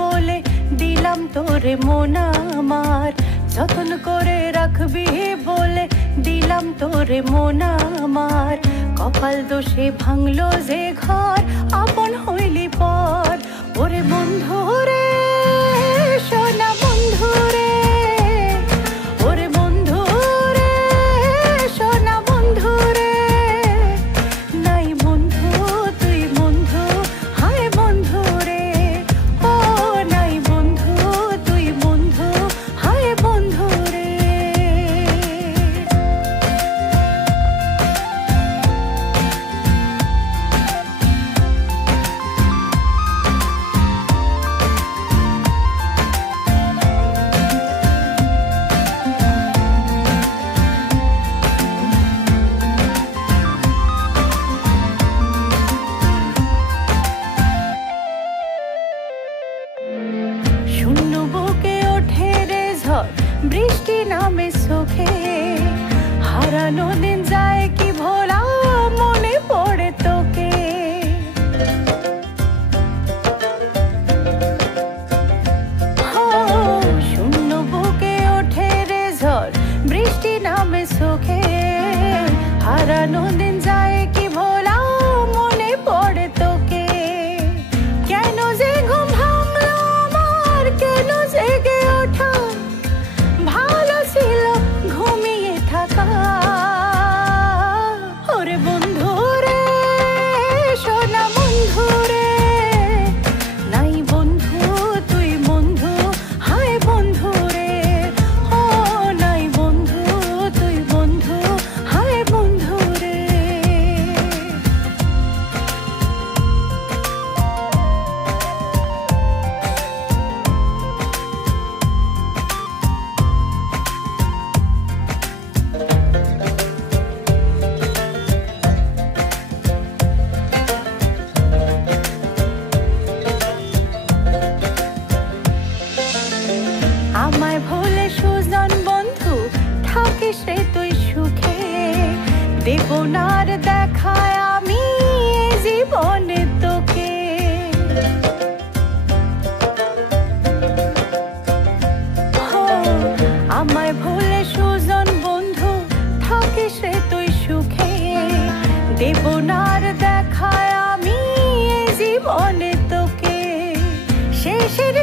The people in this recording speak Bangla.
বলে দিলাম তোরে মন আমার, যতন করে রাখবি বলে দিলাম তোরে মন আমার। কপাল দোষে ভাঙলো যে ঘর আপন হইলি পর, ওরে বন্ধু রে সোনা বন্ধু রে, ওরে বন্ধু রে সোনা বন্ধু রে। নাই বন্ধু তুই বন্ধু হায় বন্ধু রে, ও নাই বন্ধু তুই বন্ধু হায় বন্ধু রে। শূন্য বুকে ওঠে রে ঝড় বৃষ্টি নামে চোখে, হারানো দিন যায় কি ভোলা মনে পড়ে তোকে। শূন্য বুকে ওঠে রে ঝড় বৃষ্টি নামে চোখে, হারানো দিন যায় কি ভোলা মনে পড়ে তোকে। কেন যে ঘুম ভাঙলো আমার, কেন জেগে ওঠা, ভালো ছিল ঘুমিয়ে থাকা। ওরে বন্ধু রে সোনা বন্ধু রে, নাই বন্ধু তুই বন্ধু হায় বন্ধু রে, ও নাই বন্ধু তুই বন্ধু হায় বন্ধু রে। আমায় ভুলে সুজন বন্ধু থাকিস রে তুই সুখে, দেব না আর দেখায় আমি এ জীবনে তোকে। আমায় ভুলে সুজন বন্ধু থাকিস রে তুই সুখে, দেব না আর দেখায় আমি এ জীবনে তোকে। শেষের